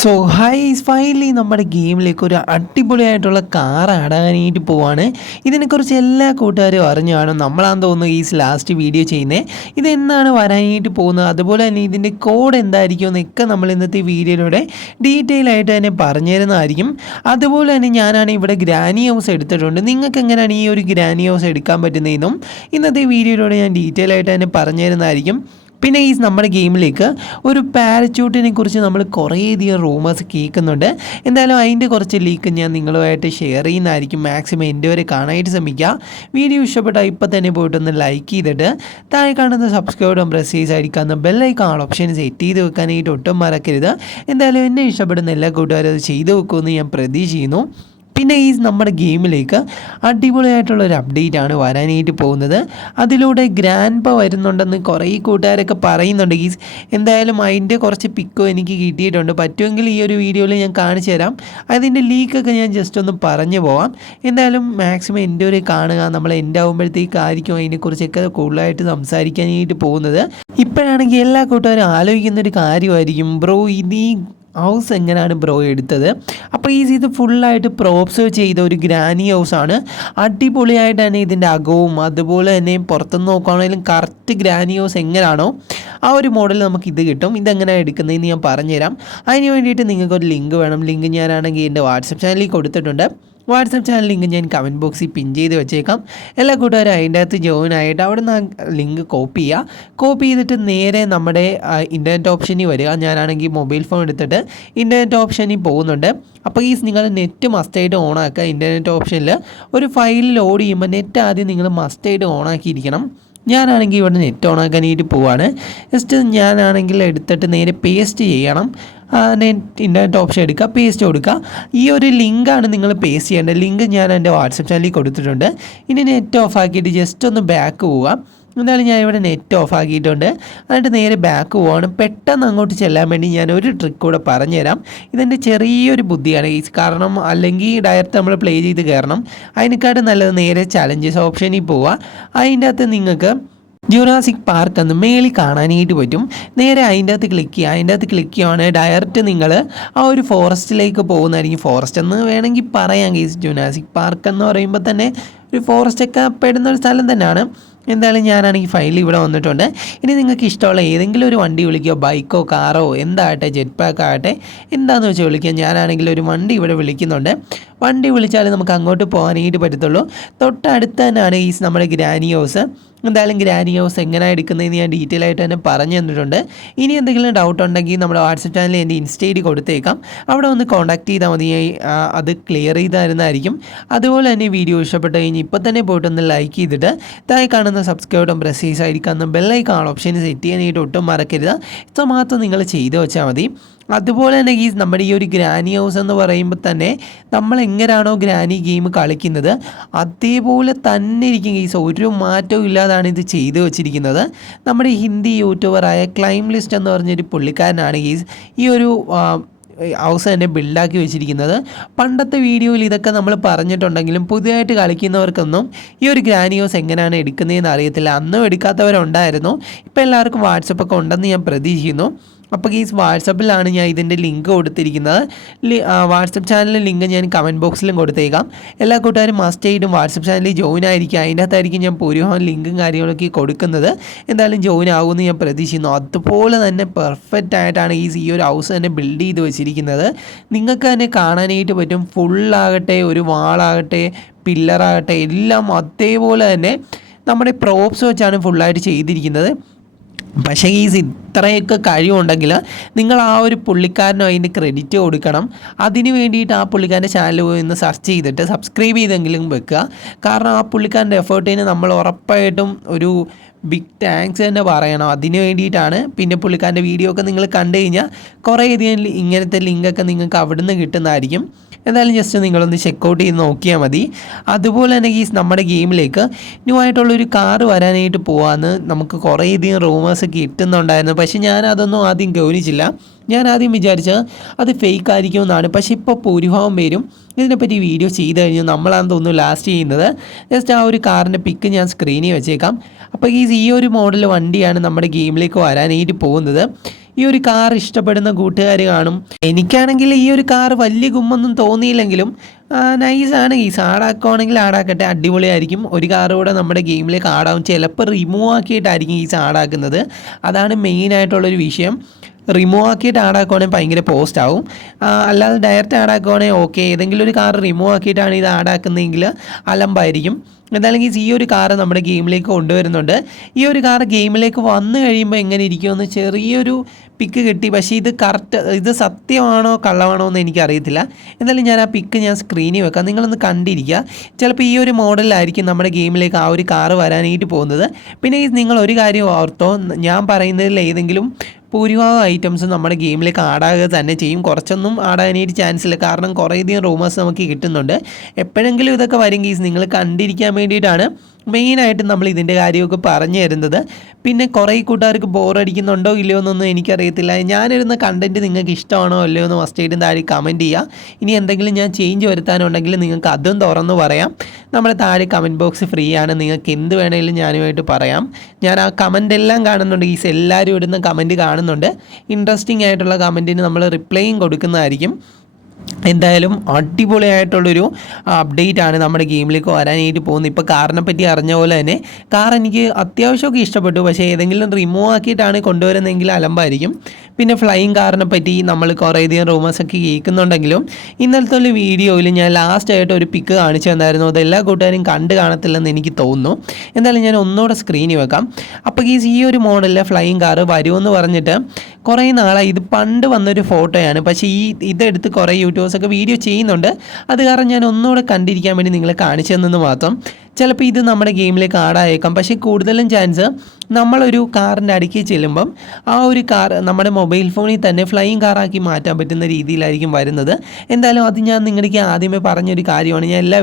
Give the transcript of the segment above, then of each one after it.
So ഹൈസ് finally നമ്മുടെ ഗെയിമിലേക്ക് ഒരു അടിപൊളിയായിട്ടുള്ള കാർ ആടാനായിട്ട് പോവാണ്. ഇതിനെക്കുറിച്ച് എല്ലാ കൂട്ടുകാരും അറിഞ്ഞു കാണും. നമ്മളാന്ന് തോന്നുന്നു ഈ ലാസ്റ്റ് വീഡിയോ ചെയ്യുന്നത്. ഇതെന്നാണ് വരാനായിട്ട് പോകുന്നത്, അതുപോലെ തന്നെ ഇതിൻ്റെ കോഡ് എന്തായിരിക്കും എന്നൊക്കെ നമ്മൾ ഇന്നത്തെ വീഡിയോയിലൂടെ ഡീറ്റെയിൽ ആയിട്ട് തന്നെ പറഞ്ഞു തരുന്നതായിരിക്കും. അതുപോലെ തന്നെ ഞാനാണ് ഇവിടെ ഗ്രാനി ഹൗസ് എടുത്തിട്ടുണ്ട്. നിങ്ങൾക്ക് എങ്ങനെയാണ് ഈ ഒരു ഗ്രാനി ഹൗസ് എടുക്കാൻ പറ്റുന്നതെന്നും ഇന്നത്തെ വീഡിയോയിലൂടെ ഞാൻ ഡീറ്റെയിൽ ആയിട്ട് തന്നെ പറഞ്ഞു തരുന്നതായിരിക്കും. പിന്നെ ഈ നമ്മുടെ ഗെയിമിലേക്ക് ഒരു പാരച്യൂട്ടിനെ കുറിച്ച് നമ്മൾ കുറേയധികം റൂമേഴ്സ് കേൾക്കുന്നുണ്ട്. എന്തായാലും അതിൻ്റെ കുറച്ച് ലീക്ക് ഞാൻ നിങ്ങളുമായിട്ട് ഷെയർ ചെയ്യുന്നതായിരിക്കും. മാക്സിമം എൻ്റെ വരെ കാണാനായിട്ട് ശ്രമിക്കുക. വീഡിയോ ഇഷ്ടപ്പെട്ടാൽ ഇപ്പം തന്നെ പോയിട്ടൊന്ന് ലൈക്ക് ചെയ്തിട്ട് താഴെ കാണുന്ന സബ്സ്ക്രൈബ് പ്രസ് ചെയ്തായിരിക്കാവുന്ന ബെല്ലൈക്കൺ ഓപ്ഷൻ സെറ്റ് ചെയ്ത് വെക്കാനായിട്ട് ഒട്ടും മറക്കരുത്. എന്തായാലും എന്നെ ഇഷ്ടപ്പെടുന്ന എല്ലാ കൂട്ടുകാരും അത് ചെയ്തു വെക്കുമെന്ന് ഞാൻ പ്രതീക്ഷിക്കുന്നു. പിന്നെ ഈ നമ്മുടെ ഗെയിമിലേക്ക് അടിപൊളിയായിട്ടുള്ളൊരു അപ്ഡേറ്റ് ആണ് വരാനായിട്ട് പോകുന്നത്. അതിലൂടെ ഗ്രാൻഡ് പ വരുന്നുണ്ടെന്ന് കുറേ കൂട്ടുകാരൊക്കെ പറയുന്നുണ്ട്. എന്തായാലും അതിൻ്റെ കുറച്ച് പിക്കോ എനിക്ക് കിട്ടിയിട്ടുണ്ട്. പറ്റുമെങ്കിൽ ഈ ഒരു വീഡിയോയിൽ ഞാൻ കാണിച്ചു തരാം. അതിൻ്റെ ലീക്കൊക്കെ ഞാൻ ജസ്റ്റ് ഒന്ന് പറഞ്ഞു പോവാം. എന്തായാലും മാക്സിമം എൻ്റെ ഒരു കാണുക. നമ്മൾ എൻ്റെ ആകുമ്പോഴത്തേക്കായിരിക്കും അതിനെക്കുറിച്ചൊക്കെ കൂടുതലായിട്ട് സംസാരിക്കാനായിട്ട് പോകുന്നത്. ഇപ്പോഴാണെങ്കിൽ എല്ലാ കൂട്ടുകാരും ആലോചിക്കുന്നൊരു കാര്യമായിരിക്കും, ബ്രോ ഇത് ഹൗസ് എങ്ങനെയാണ് ബ്രോ എടുത്തത്? അപ്പോൾ ഇത് ഫുള്ളായിട്ട് പ്രോപ്സ് ചെയ്ത ഒരു ഗ്രാനി ഹൗസാണ്. അടിപൊളിയായിട്ട് തന്നെ ഇതിൻ്റെ അകവും അതുപോലെ തന്നെ പുറത്തുനിന്ന് നോക്കുകയാണെങ്കിലും കറക്റ്റ് ഗ്രാനി ഹൗസ് എങ്ങനെയാണോ ആ ഒരു മോഡൽ നമുക്കിത് കിട്ടും. ഇതെങ്ങനെയാണ് എടുക്കുന്നതെന്ന് ഞാൻ പറഞ്ഞുതരാം. അതിന് വേണ്ടിയിട്ട് നിങ്ങൾക്കൊരു ലിങ്ക് വേണം. ലിങ്ക് ഞാനാണെങ്കിൽ എൻ്റെ വാട്സപ്പ് ചാനലിൽ കൊടുത്തിട്ടുണ്ട്. വാട്സപ്പ് ചാനൽ ലിങ്ക് ഞാൻ കമൻറ്റ് ബോക്സിൽ പിൻ ചെയ്ത് വെച്ചേക്കാം. എല്ലാ കൂട്ടുകാരും അതിൻ്റെ അകത്ത് ജോയിൻ ആയിട്ട് അവിടെ നിന്ന് ലിങ്ക് കോപ്പി ചെയ്യുക. കോപ്പി ചെയ്തിട്ട് നേരെ നമ്മുടെ ഇൻ്റർനെറ്റ് ഓപ്ഷനിൽ വരിക. ഞാനാണെങ്കിൽ മൊബൈൽ ഫോൺ എടുത്തിട്ട് ഇൻ്റർനെറ്റ് ഓപ്ഷനിൽ പോകുന്നുണ്ട്. അപ്പോൾ നിങ്ങൾ നെറ്റ് മസ്റ്റായിട്ട് ഓണാക്കുക. ഇൻ്റർനെറ്റ് ഓപ്ഷനിൽ ഒരു ഫയൽ ലോഡ് ചെയ്യുമ്പോൾ നെറ്റ് ആദ്യം നിങ്ങൾ മസ്റ്റായിട്ട് ഓണാക്കിയിരിക്കണം. ഞാനാണെങ്കിൽ ഇവിടെ നെറ്റ് ഓണാക്കാനായിട്ട് പോവാണ്. ജസ്റ്റ് ഞാനാണെങ്കിൽ എടുത്തിട്ട് നേരെ പേസ്റ്റ് ചെയ്യണം. നെറ്റ് ഇൻ്റർനെറ്റ് ഓപ്ഷൻ എടുക്കുക, പേസ്റ്റ് കൊടുക്കുക. ഈ ഒരു ലിങ്കാണ് നിങ്ങൾ പേസ്റ്റ് ചെയ്യേണ്ടത്. ലിങ്ക് ഞാൻ എൻ്റെ വാട്സപ്പ് ചാനലിൽ കൊടുത്തിട്ടുണ്ട്. ഇനി നെറ്റ് ഓഫ് ആക്കിയിട്ട് ജസ്റ്റ് ഒന്ന് ബാക്ക് പോവുക. എന്തായാലും ഞാൻ ഇവിടെ നെറ്റ് ഓഫ് ആക്കിയിട്ടുണ്ട്. എന്നിട്ട് നേരെ ബാക്ക് പോവാണ്. പെട്ടെന്ന് അങ്ങോട്ട് ചെല്ലാൻ വേണ്ടി ഞാൻ ഒരു ട്രിക്ക് കൂടെ പറഞ്ഞുതരാം. ഇതെൻ്റെ ചെറിയൊരു ബുദ്ധിയാണ് കാരണം അല്ലെങ്കിൽ ഡയറക്റ്റ് നമ്മൾ പ്ലേ ചെയ്ത് കയറണം. അതിനെക്കാട്ടും നല്ലത് നേരെ ചലഞ്ചസ് ഓപ്ഷനിൽ പോവുക. അതിൻ്റെ അകത്ത് നിങ്ങൾക്ക് ജുറാസിക് പാർക്ക് എന്ന് മേളിൽ കാണാനായിട്ട് പറ്റും. നേരെ അതിൻ്റെ അകത്ത് ക്ലിക്ക് ചെയ്യുക. അതിൻ്റെ അകത്ത് ക്ലിക്ക് ചെയ്യുകയാണെങ്കിൽ ഡയറക്റ്റ് നിങ്ങൾ ആ ഒരു ഫോറസ്റ്റിലേക്ക് പോകുന്നതായിരിക്കും. ഫോറസ്റ്റ് എന്ന് വേണമെങ്കിൽ പറയാം. ജുറാസിക് പാർക്ക് എന്ന് പറയുമ്പോൾ തന്നെ ഒരു ഫോറസ്റ്റൊക്കെ പെടുന്ന ഒരു സ്ഥലം തന്നെയാണ്. എന്തായാലും ഞാനാണെങ്കിൽ ഫയൽ ഇവിടെ വന്നിട്ടുണ്ട്. ഇനി നിങ്ങൾക്ക് ഇഷ്ടമുള്ള ഏതെങ്കിലും ഒരു വണ്ടി വിളിക്കുക, ബൈക്കോ കാറോ എന്താകട്ടെ, ജെറ്റ് പാക്ക് ആകട്ടെ, എന്താണെന്ന് വെച്ചാൽ വിളിക്കുക. ഞാനാണെങ്കിൽ ഒരു വണ്ടി ഇവിടെ വിളിക്കുന്നുണ്ട്. വണ്ടി വിളിച്ചാൽ നമുക്ക് അങ്ങോട്ട് പോകാനായിട്ട് പറ്റത്തുള്ളൂ. തൊട്ടടുത്ത് തന്നെയാണ് നമ്മുടെ ഗ്രാനി ഹൗസ്. എന്തായാലും ഗ്രാനി ഹൗസ് എങ്ങനെയാണ് എടുക്കുന്നതെന്ന് ഞാൻ ഡീറ്റെയിൽ ആയിട്ട് തന്നെ പറഞ്ഞു തന്നിട്ടുണ്ട്. ഇനി എന്തെങ്കിലും ഡൗട്ട് ഉണ്ടെങ്കിൽ നമ്മുടെ വാട്സപ്പ് ചാനലിൽ എൻ്റെ ഇൻസ്റ്റ ഐ ഡി കൊടുത്തേക്കാം. അവിടെ ഒന്ന് കോൺടാക്ട് ചെയ്താൽ മതി. അത് ക്ലിയർ ചെയ്ത് തരുന്നതായിരിക്കും. അതുപോലെ തന്നെ വീഡിയോ ഇഷ്ടപ്പെട്ട് കഴിഞ്ഞ് ഇപ്പോൾ തന്നെ പോയിട്ടൊന്ന് ലൈക്ക് ചെയ്തിട്ട് താഴെ കാണുന്ന സബ്സ്ക്രൈബ് പ്രസ് ചെയ്തായിരിക്കാവുന്ന ബെല്ലൈക്കൺ ഓപ്ഷൻ സെറ്റ് ചെയ്യാനായിട്ട് ഒട്ടും മറക്കരുത്. ഇത്ര മാത്രം നിങ്ങൾ ചെയ്ത് വെച്ചാൽ മതി. അതുപോലെ തന്നെ നമ്മുടെ ഈ ഒരു ഗ്രാനി ഹൗസ് എന്ന് പറയുമ്പോൾ തന്നെ നമ്മൾ എങ്ങനെയാണോ ഗ്രാനി ഗെയിം കളിക്കുന്നത് അതേപോലെ തന്നെ ഇരിക്കും. ഒരു മാറ്റവും ഇല്ലാതാണ് ഇത് ചെയ്തു വച്ചിരിക്കുന്നത്. നമ്മുടെ ഹിന്ദി യൂട്യൂബറായ ക്ലൈം ലിസ്റ്റ് എന്ന് പറഞ്ഞൊരു പുള്ളിക്കാരനാണ് ഈ ഒരു ഹൗസ് തന്നെ ബിൽഡാക്കി വെച്ചിരിക്കുന്നത്. പണ്ടത്തെ വീഡിയോയിൽ ഇതൊക്കെ നമ്മൾ പറഞ്ഞിട്ടുണ്ടെങ്കിലും പുതിയതായിട്ട് കളിക്കുന്നവർക്കൊന്നും ഈ ഒരു ഗ്രാനി ഹൗസ് എങ്ങനെയാണ് എടുക്കുന്നതെന്ന് അറിയത്തില്ല. അന്നും എടുക്കാത്തവരുണ്ടായിരുന്നു. ഇപ്പോൾ എല്ലാവർക്കും വാട്സപ്പൊക്കെ ഉണ്ടെന്ന് ഞാൻ പ്രതീക്ഷിക്കുന്നു. അപ്പോൾ വാട്സപ്പിലാണ് ഞാൻ ഇതിൻ്റെ ലിങ്ക് കൊടുത്തിരിക്കുന്നത്. വാട്സപ്പ് ചാനലിലെ ലിങ്ക് ഞാൻ കമൻറ്റ് ബോക്സിലും കൊടുത്തേക്കാം. എല്ലാ കൂട്ടുകാരും മസ്റ്റായിട്ടും വാട്സപ്പ് ചാനലിൽ ജോയിൻ ആയിരിക്കും. അതിൻ്റെ അകത്തായിരിക്കും ഞാൻ ഭൂരിഭാഗം ലിങ്കും കാര്യങ്ങളൊക്കെ കൊടുക്കുന്നത്. എന്തായാലും ജോയിൻ ആകുമെന്ന് ഞാൻ പ്രതീക്ഷിക്കുന്നു. അതുപോലെ തന്നെ പെർഫെക്റ്റ് ആയിട്ടാണ് ഈ ഒരു ഹൗസ് തന്നെ ബിൽഡ് ചെയ്ത് വെച്ചിരിക്കുന്നത്. നിങ്ങൾക്ക് തന്നെ കാണാനായിട്ട് പറ്റും. ഫുള്ളാകട്ടെ, ഒരു വാളാകട്ടെ, പില്ലറാകട്ടെ, എല്ലാം അതേപോലെ തന്നെ നമ്മുടെ പ്രോപ്സ് വെച്ചാണ് ഫുള്ളായിട്ട് ചെയ്തിരിക്കുന്നത്. പക്ഷേ ഇത്രയൊക്കെ കഴിവുണ്ടെങ്കിൽ നിങ്ങൾ ആ ഒരു പുള്ളിക്കാരനും അതിൻ്റെ ക്രെഡിറ്റ് കൊടുക്കണം. അതിന് വേണ്ടിയിട്ട് ആ പുള്ളിക്കാരൻ്റെ ചാനൽ പോയി ഒന്ന് സെർച്ച് ചെയ്തിട്ട് സബ്സ്ക്രൈബ് ചെയ്തെങ്കിലും വെക്കുക. കാരണം ആ പുള്ളിക്കാരൻ്റെ എഫേർട്ടിന് നമ്മൾ ഉറപ്പായിട്ടും ഒരു ബിഗ് താങ്ക്സ് തന്നെ പറയണം. അതിന് വേണ്ടിയിട്ടാണ്. പിന്നെ പുള്ളിക്കാരൻ്റെ വീഡിയോ ഒക്കെ നിങ്ങൾ കണ്ടു കഴിഞ്ഞാൽ കുറേയധികം ഇങ്ങനത്തെ ലിങ്കൊക്കെ നിങ്ങൾക്ക് അവിടെ നിന്ന് കിട്ടുന്നതായിരിക്കും. എന്തായാലും ജസ്റ്റ് നിങ്ങളൊന്ന് ചെക്കൗട്ട് ചെയ്ത് നോക്കിയാൽ മതി. അതുപോലെ തന്നെ നമ്മുടെ ഗെയിമിലേക്ക് ന്യൂ ആയിട്ടുള്ളൊരു കാറ് വരാനായിട്ട് പോകാമെന്ന് നമുക്ക് കുറേയധികം റൂമേഴ്സ് കിട്ടുന്നുണ്ടായിരുന്നു. പക്ഷേ ഞാൻ അതൊന്നും ആദ്യം ഗൗനിച്ചില്ല. ഞാൻ ആദ്യം വിചാരിച്ചത് അത് ഫേക്ക് ആയിരിക്കുമെന്നാണ്. പക്ഷേ ഇപ്പോൾ ഭൂരിഭാഗം പേരും ഇതിനെപ്പറ്റി വീഡിയോ ചെയ്ത് കഴിഞ്ഞ് നമ്മളാണെന്ന് തോന്നുന്നു ലാസ്റ്റ് ചെയ്യുന്നത്. ജസ്റ്റ് ആ ഒരു കാറിൻ്റെ പിക്ക് ഞാൻ സ്ക്രീനിൽ വെച്ചേക്കാം. അപ്പോൾ ഈ ഒരു മോഡൽ വണ്ടിയാണ് നമ്മുടെ ഗെയിമിലേക്ക് വരാനായിട്ട് പോകുന്നത്. ഈ ഒരു കാർ ഇഷ്ടപ്പെടുന്ന കൂട്ടുകാർ കാണും. എനിക്കാണെങ്കിൽ ഈ ഒരു കാർ വലിയ ഗുമ്മൊന്നും തോന്നിയില്ലെങ്കിലും നൈസാണ്. ഗൈസ് ആടാക്കുവാണെങ്കിൽ ആടാക്കട്ടെ, അടിപൊളിയായിരിക്കും. ഒരു കാർ കൂടെ നമ്മുടെ ഗെയിമിലേക്ക് ആടാവും. ചിലപ്പോൾ റിമൂവ് ആക്കിയിട്ടായിരിക്കും ഗൈസ് ആടാക്കുന്നത്. അതാണ് മെയിനായിട്ടുള്ളൊരു വിഷയം. റിമൂവ് ആക്കിയിട്ട് ആഡാക്കുവാണെങ്കിൽ ഭയങ്കര പോസ്റ്റ് ആവും. അല്ലാതെ ഡയറക്റ്റ് ആഡാക്കുവാണെങ്കിൽ ഓക്കെ. ഏതെങ്കിലും ഒരു കാർ റിമൂവ് ആക്കിയിട്ടാണ് ഇത് ആഡാക്കുന്നതെങ്കിൽ അലമ്പായിരിക്കും. എന്തായാലും ഈ ഒരു കാറ് നമ്മുടെ ഗെയിമിലേക്ക് കൊണ്ടുവരുന്നുണ്ട്. ഈ ഒരു കാർ ഗെയിമിലേക്ക് വന്നു കഴിയുമ്പോൾ എങ്ങനെ ഇരിക്കുമെന്ന് ചെറിയൊരു പിക്ക് കിട്ടി. പക്ഷേ ഇത് സത്യമാണോ കള്ളമാണോ എന്ന് എനിക്കറിയത്തില്ല. എന്തായാലും ഞാൻ ആ പിക്ക് സ്ക്രീനിൽ വെക്കാം, നിങ്ങളൊന്ന് കണ്ടിരിക്കുക. ചിലപ്പോൾ ഈ ഒരു മോഡലിലായിരിക്കും നമ്മുടെ ഗെയിമിലേക്ക് ആ ഒരു കാറ് വരാനായിട്ട് പോകുന്നത്. പിന്നെ നിങ്ങൾ ഒരു കാര്യം ഓർത്തോ, ഞാൻ പറയുന്നതിൽ ഏതെങ്കിലും ഭൂരിഭാഗം ഐറ്റംസ് നമ്മുടെ ഗെയിമിലേക്ക് ആഡാകുക തന്നെ ചെയ്യും. കുറച്ചൊന്നും ആടാനായിട്ട് ചാൻസ് ഇല്ല, കാരണം കുറേയധികം റൂമേഴ്സ് നമുക്ക് കിട്ടുന്നുണ്ട്. എപ്പോഴെങ്കിലും ഇതൊക്കെ വരും കേസ്, നിങ്ങൾ കണ്ടിരിക്കാൻ വേണ്ടിയിട്ടാണ് മെയിനായിട്ട് നമ്മൾ ഇതിൻ്റെ കാര്യമൊക്കെ പറഞ്ഞു തരുന്നത്. പിന്നെ കുറേ കൂട്ടുകാർക്ക് ബോറടിക്കുന്നുണ്ടോ ഇല്ലയോ എന്നൊന്നും എനിക്കറിയത്തില്ല. ഞാനിരുന്ന കണ്ടൻറ്റ് നിങ്ങൾക്ക് ഇഷ്ടമാണോ അല്ലയോ എന്ന് ഫസ്റ്റായിട്ടും താഴെ കമൻറ്റ് ചെയ്യുക. ഇനി എന്തെങ്കിലും ഞാൻ ചേഞ്ച് വരുത്താനുണ്ടെങ്കിൽ നിങ്ങൾക്ക് അതും തുറന്ന് പറയാം. നമ്മുടെ താഴെ കമൻറ്റ് ബോക്സ് ഫ്രീ ആണ്, നിങ്ങൾക്ക് എന്ത് വേണമെങ്കിലും ഞാനുമായിട്ട് പറയാം. ഞാൻ ആ കമൻ്റ് എല്ലാം കാണുന്നുണ്ട് ഗീസ്, എല്ലാവരും ഇടുന്ന കമൻറ്റ് കാണുന്നുണ്ട്. ഇൻട്രസ്റ്റിംഗ് ആയിട്ടുള്ള കമൻറ്റിന് നമ്മൾ റിപ്ലൈയും കൊടുക്കുന്നതായിരിക്കും. എന്തായാലും അടിപൊളിയായിട്ടുള്ളൊരു അപ്ഡേറ്റ് ആണ് നമ്മുടെ ഗെയിമിലേക്ക് വരാനായിട്ട് പോകുന്നത്. ഇപ്പോൾ കാറിനെ പറ്റി അറിഞ്ഞ പോലെ തന്നെ കാർ എനിക്ക് അത്യാവശ്യമൊക്കെ ഇഷ്ടപ്പെട്ടു. പക്ഷേ ഏതെങ്കിലും റിമൂവ് ആക്കിയിട്ടാണ് കൊണ്ടുവരുന്നതെങ്കിൽ അലമ്പായിരിക്കും. പിന്നെ ഫ്ലൈയിങ് കാറിനെ പറ്റി നമ്മൾ കുറേയധികം റൂമേഴ്സൊക്കെ കേൾക്കുന്നുണ്ടെങ്കിലും ഇന്നലത്തെ ഒരു വീഡിയോയിൽ ഞാൻ ലാസ്റ്റായിട്ട് ഒരു പിക്ക് കാണിച്ചു തന്നായിരുന്നു. അത് എല്ലാ കൂട്ടുകാരും കണ്ട് കാണത്തില്ലെന്ന് എനിക്ക് തോന്നുന്നു. എന്തായാലും ഞാൻ ഒന്നുകൂടെ സ്ക്രീനിൽ വെക്കാം. അപ്പോൾ ഈ ഒരു മോഡലിലെ ഫ്ലൈയിങ് കാർ വരുമെന്ന് പറഞ്ഞിട്ട് കുറേ നാളായി. ഇത് പണ്ട് വന്നൊരു ഫോട്ടോയാണ്, പക്ഷേ ഇതെടുത്ത് കുറേ യൂട്യൂബേഴ്സൊക്കെ വീഡിയോ ചെയ്യുന്നുണ്ട്. അത് കാരണം ഞാൻ ഒന്നുകൂടെ കണ്ടിരിക്കാൻ വേണ്ടി നിങ്ങളെ കാണിച്ചു തന്നെന്ന് മാത്രം. ചിലപ്പോൾ ഇത് നമ്മുടെ ഗെയിമിലേക്ക് ആഡായേക്കാം. പക്ഷേ കൂടുതലും ചാൻസ് നമ്മളൊരു കാറിൻ്റെ അടുക്കി ചെല്ലുമ്പം ആ ഒരു കാർ നമ്മുടെ മൊബൈൽ ഫോണിൽ തന്നെ ഫ്ലൈയിങ് കാറാക്കി മാറ്റാൻ പറ്റുന്ന രീതിയിലായിരിക്കും വരുന്നത്. എന്തായാലും അത് ഞാൻ നിങ്ങളുടെ ആദ്യമേ പറഞ്ഞൊരു കാര്യമാണ്. ഞാൻ എല്ലാ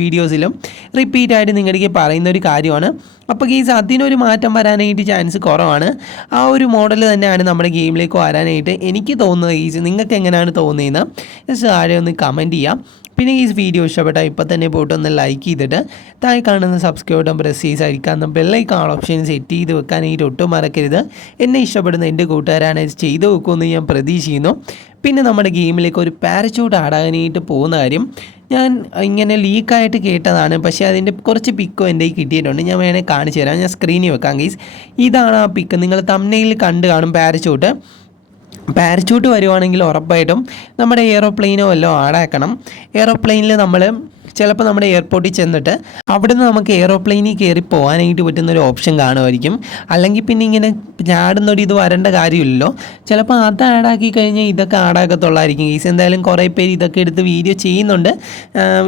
വീഡിയോസിലും റിപ്പീറ്റായിട്ട് നിങ്ങളുടെ പറയുന്ന ഒരു കാര്യമാണ്. അപ്പോൾ ഗെയ്സ് അതിനൊരു മാറ്റം വരാനായിട്ട് ചാൻസ് കുറവാണ്. ആ ഒരു മോഡൽ തന്നെയാണ് നമ്മുടെ ഗെയിമിലേക്ക് വരാനായിട്ട് എനിക്ക് തോന്നുന്നത്. ഗെയ്സ് നിങ്ങൾക്ക് എങ്ങനെയാണ് തോന്നുന്നത് ജസ്റ്റ് താഴെ ഒന്ന് കമൻറ്റ് ചെയ്യാം. പിന്നെ ഈ വീഡിയോ ഇഷ്ടപ്പെട്ടാൽ ഇപ്പോൾ തന്നെ പോയിട്ട് ഒന്ന് ലൈക്ക് ചെയ്തിട്ട് താഴെ കാണുന്ന സബ്സ്ക്രൈബ് ബട്ടൺ പ്രസ് ചെയ്ത് അടിക്കാവുന്ന ബെല്ലൈക്കൺ ഓപ്ഷൻ സെറ്റ് ചെയ്ത് വെക്കാനായിട്ട് ഒട്ടും മറക്കരുത്. എന്നെ ഇഷ്ടപ്പെടുന്ന എൻ്റെ കൂട്ടുകാരാണ് ഇത് ചെയ്ത് വെക്കുമെന്ന് ഞാൻ പ്രതീക്ഷിക്കുന്നു. പിന്നെ നമ്മുടെ ഗെയിമിലേക്ക് ഒരു പാരച്യൂട്ട് ആടാനായിട്ട് പോകുന്ന കാര്യം ഞാൻ ഇങ്ങനെ ലീക്കായിട്ട് കേട്ടതാണ്. പക്ഷേ അതിൻ്റെ കുറച്ച് പിക്കോ എൻ്റെ കിട്ടിയിട്ടുണ്ട്. ഞാൻ വേണേൽ കാണിച്ചു തരാം. ഞാൻ സ്ക്രീനിൽ വെക്കാം ഗൈസ്. ഇതാണ് ആ പിക്ക്, നിങ്ങൾ തംബ്നെയിലിൽ കണ്ട് കാണും. പാരച്യൂട്ട് വരുവാണെങ്കിൽ ഉറപ്പായിട്ടും നമ്മുടെ എയ്റോപ്ലെയിനോ വല്ലതും ആഡാക്കണം. എയ്റോപ്ലെയിനിൽ നമ്മൾ ചിലപ്പോൾ നമ്മുടെ എയർപോർട്ടിൽ ചെന്നിട്ട് അവിടുന്ന് നമുക്ക് എയ്റോപ്ലെയിനിൽ കയറി പോകാനായിട്ട് പറ്റുന്നൊരു ഓപ്ഷൻ കാണുമായിരിക്കും. അല്ലെങ്കിൽ പിന്നെ ഇങ്ങനെ ചാടുന്നൊരു ഇത് വരേണ്ട കാര്യമില്ലല്ലോ. ചിലപ്പോൾ അത് ആഡാക്കി കഴിഞ്ഞാൽ ഇതൊക്കെ ആഡാക്കത്തുള്ളായിരിക്കും ഗീസ്. എന്തായാലും കുറേ പേര് ഇതൊക്കെ എടുത്ത് വീഡിയോ ചെയ്യുന്നുണ്ട്.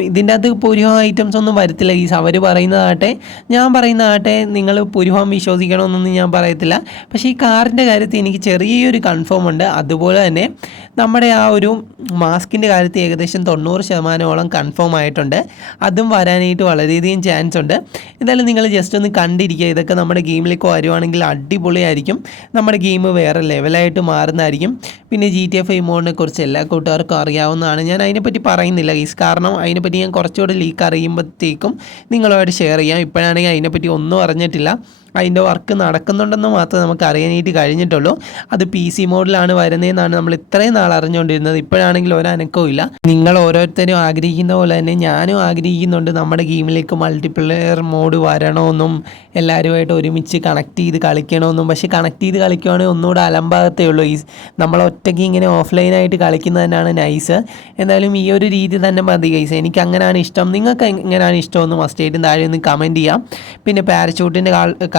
ഇതിൻ്റെ അകത്ത് പുരുഹം ഐറ്റംസ് ഒന്നും വരത്തില്ല ഗീസ്. അവർ പറയുന്നതാട്ടെ ഞാൻ പറയുന്നതാട്ടെ നിങ്ങൾ പുരുഹം വിശ്വസിക്കണമെന്നൊന്നും ഞാൻ പറയത്തില്ല. പക്ഷേ ഈ കാറിൻ്റെ കാര്യത്തിൽ എനിക്ക് ചെറിയൊരു കൺഫേം ഉണ്ട്. അതുപോലെ തന്നെ നമ്മുടെ ആ ഒരു മാസ്കിൻ്റെ കാര്യത്തിൽ ഏകദേശം 90% കൺഫേം ആയിട്ടുണ്ട്. അതും വരാനായിട്ട് വളരെയധികം ചാൻസ് ഉണ്ട്. എന്തായാലും നിങ്ങൾ ജസ്റ്റ് ഒന്ന് കണ്ടിരിക്കുക. ഇതൊക്കെ നമ്മുടെ ഗെയിമിലേക്ക് വരുവാണെങ്കിൽ അടിപൊളിയായിരിക്കും. നമ്മുടെ ഗെയിം വേറെ ലെവലായിട്ട് മാറുന്നതായിരിക്കും. പിന്നെ GTA 5 മോഡിനെ കുറിച്ച് എല്ലാ കൂട്ടുകാർക്കും അറിയാവുന്നതാണ്. ഞാൻ അതിനെപ്പറ്റി പറയുന്നില്ല ഗൈസ്, കാരണം അതിനെപ്പറ്റി ഞാൻ കുറച്ചുകൂടി ലീക്ക് അറിയുമ്പോഴത്തേക്കും നിങ്ങളുമായിട്ട് ഷെയർ ചെയ്യാം. ഇപ്പോഴാണെങ്കിൽ അതിനെപ്പറ്റി ഒന്നും അറിഞ്ഞിട്ടില്ല. അതിൻ്റെ വർക്ക് നടക്കുന്നുണ്ടെന്ന് മാത്രമേ നമുക്ക് അറിയാനായിട്ട് കഴിഞ്ഞിട്ടുള്ളൂ. അത് PC മോഡിലാണ് വരുന്നതെന്നാണ് നമ്മൾ ഇത്രയും നാൾ അറിഞ്ഞുകൊണ്ടിരുന്നത്. ഇപ്പോഴാണെങ്കിൽ ഒരനക്കവും ഇല്ല. നിങ്ങൾ ഓരോരുത്തരും ആഗ്രഹിക്കുന്ന പോലെ തന്നെ ഞാനും ആഗ്രഹിക്കുന്നുണ്ട് നമ്മുടെ ഗെയിമിലേക്ക് മൾട്ടിപ്ലെയർ മോഡ് വരണമെന്നും എല്ലാവരുമായിട്ട് ഒരുമിച്ച് കണക്ട് ചെയ്ത് കളിക്കണമെന്നും. പക്ഷേ കണക്ട് ചെയ്ത് കളിക്കുകയാണെങ്കിൽ ഒന്നുകൂടെ അലമ്പാകത്തേ ഉള്ളൂ. നമ്മൾ ഒറ്റയ്ക്ക് ഇങ്ങനെ ഓഫ്ലൈനായിട്ട് കളിക്കുന്നത് തന്നെയാണ് നൈസ്. എന്തായാലും ഈ ഒരു രീതി തന്നെ മതി ഗൈസ്. എനിക്ക് അങ്ങനെയാണ് ഇഷ്ടം. നിങ്ങൾക്ക് എങ്ങനെയാണ് ഇഷ്ടമെന്ന് മസ്റ്റായിട്ടും താഴെ ഒന്ന് കമൻറ്റ് ചെയ്യാം. പിന്നെ പാരച്യൂട്ടിൻ്റെ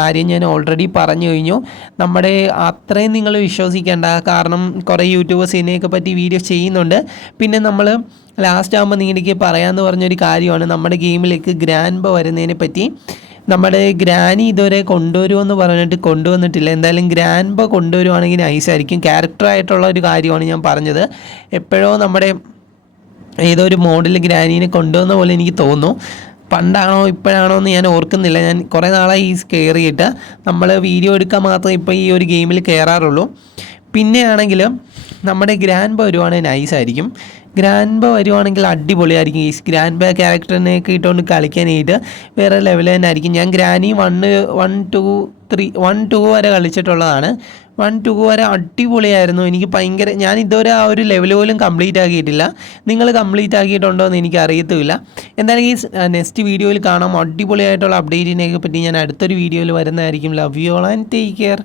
കാര്യം ഞാൻ ഓൾറെഡി പറഞ്ഞു കഴിഞ്ഞു. നമ്മുടെ അത്രയും നിങ്ങൾ വിശ്വസിക്കേണ്ട, കാരണം കുറേ യൂട്യൂബേഴ്സ് ഇതിനെയൊക്കെ പറ്റി വീഡിയോ ചെയ്യുന്നുണ്ട്. പിന്നെ നമ്മൾ ലാസ്റ്റ് ആകുമ്പോൾ നിങ്ങൾക്ക് പറയാമെന്ന് പറഞ്ഞൊരു കാര്യമാണ് നമ്മുടെ ഗെയിമിലേക്ക് ഗ്രാൻഡ് വരുന്നതിനെ പറ്റി. നമ്മുടെ ഗ്രാനി ഇതുവരെ കൊണ്ടുവരുമെന്ന് പറഞ്ഞിട്ട് കൊണ്ടുവന്നിട്ടില്ല. എന്തായാലും ഗ്രാൻഡ് കൊണ്ടുവരുവാണെങ്കിൽ നൈസായിരിക്കും. ക്യാരക്ടറായിട്ടുള്ള ഒരു കാര്യമാണ് ഞാൻ പറഞ്ഞത്. എപ്പോഴോ നമ്മുടെ ഏതോ ഒരു മോഡൽ ഗ്രാനീനെ കൊണ്ടുവന്ന പോലെ എനിക്ക് തോന്നുന്നു. പണ്ടാണോ ഇപ്പോഴാണോ എന്ന് ഞാൻ ഓർക്കുന്നില്ല. ഞാൻ കുറേ നാളായി കയറിയിട്ട് നമ്മൾ വീഡിയോ എടുക്കാൻ മാത്രം ഇപ്പോൾ ഈ ഒരു ഗെയിമിൽ കയറാറുള്ളൂ. പിന്നെ ആണെങ്കിൽ നമ്മുടെ ഗ്രാൻഡ് വരുവാണെങ്കിൽ നൈസായിരിക്കും. ഗ്രാൻഡ് വരുവാണെങ്കിൽ അടിപൊളിയായിരിക്കും. ഈ ഗ്രാൻഡ് ക്യാരക്ടറിനെയൊക്കെ ഇട്ടുകൊണ്ട് കളിക്കാനായിട്ട് വേറെ ലെവൽ തന്നെ ആയിരിക്കും. ഞാൻ ഗ്രാനി 1, 2 വരെ കളിച്ചിട്ടുള്ളതാണ്. 1 2 വരെ അടിപൊളിയായിരുന്നു. എനിക്ക് ഭയങ്കര ഞാൻ ഇതുവരെ ആ ഒരു ലെവൽ പോലും കംപ്ലീറ്റ് ആക്കിയിട്ടില്ല. നിങ്ങൾ കംപ്ലീറ്റ് ആക്കിയിട്ടുണ്ടോ എന്ന് എനിക്ക് അറിയത്തുമില്ല. എന്തായാലും ഈ നെക്സ്റ്റ് വീഡിയോയിൽ കാണാം. അടിപൊളിയായിട്ടുള്ള അപ്ഡേറ്റിനെയൊക്കെ പറ്റി ഞാൻ അടുത്തൊരു വീഡിയോയിൽ വരുന്നതായിരിക്കും. Love you all and take care.